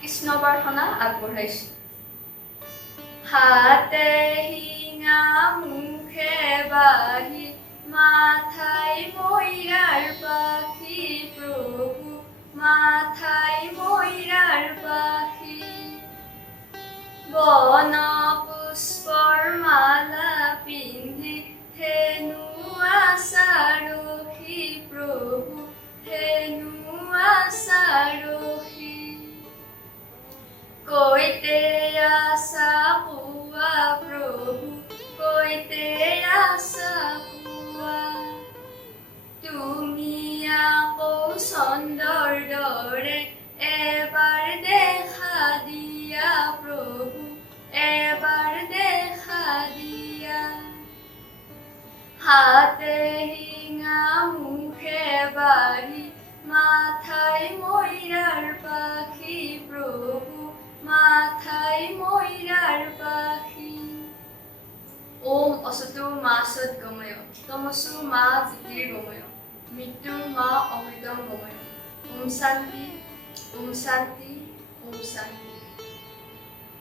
কৃষ্ণ প্ৰাৰ্থনা আগবঢ়াইছোঁ। হাতে শিঙা মুখে বাহি মাথাই ময়ৰাৰ পাখি প্ৰভু মাথাই ময়ৰাৰ পাখি বন পুষ্পৰ মালা পিন্ধি হেনু আশাৰসী প্ৰভু হেনু আশাৰসী কৈতে আশা পোৱা প্ৰভু কৈতে আশা পোৱা তুমি আকৌ চন্দ্ৰৰ দৰে এবাৰ দেখা দিয়া প্ৰভু এবাৰ দেখা দিয়া হাতে শিঙা মুখে বাঢ়ি মাথাই ময়ৰাৰ পাখি প্ৰভু মাথাই ময়ৰাৰ পাখি ওম অসতু মা সৎ গময় তমসু মা জ্যোতিৰ্গময় মৃত্যুৰ মা অমৃতম গময় ওম শান্তি ওম শান্তি ওম শান্তি।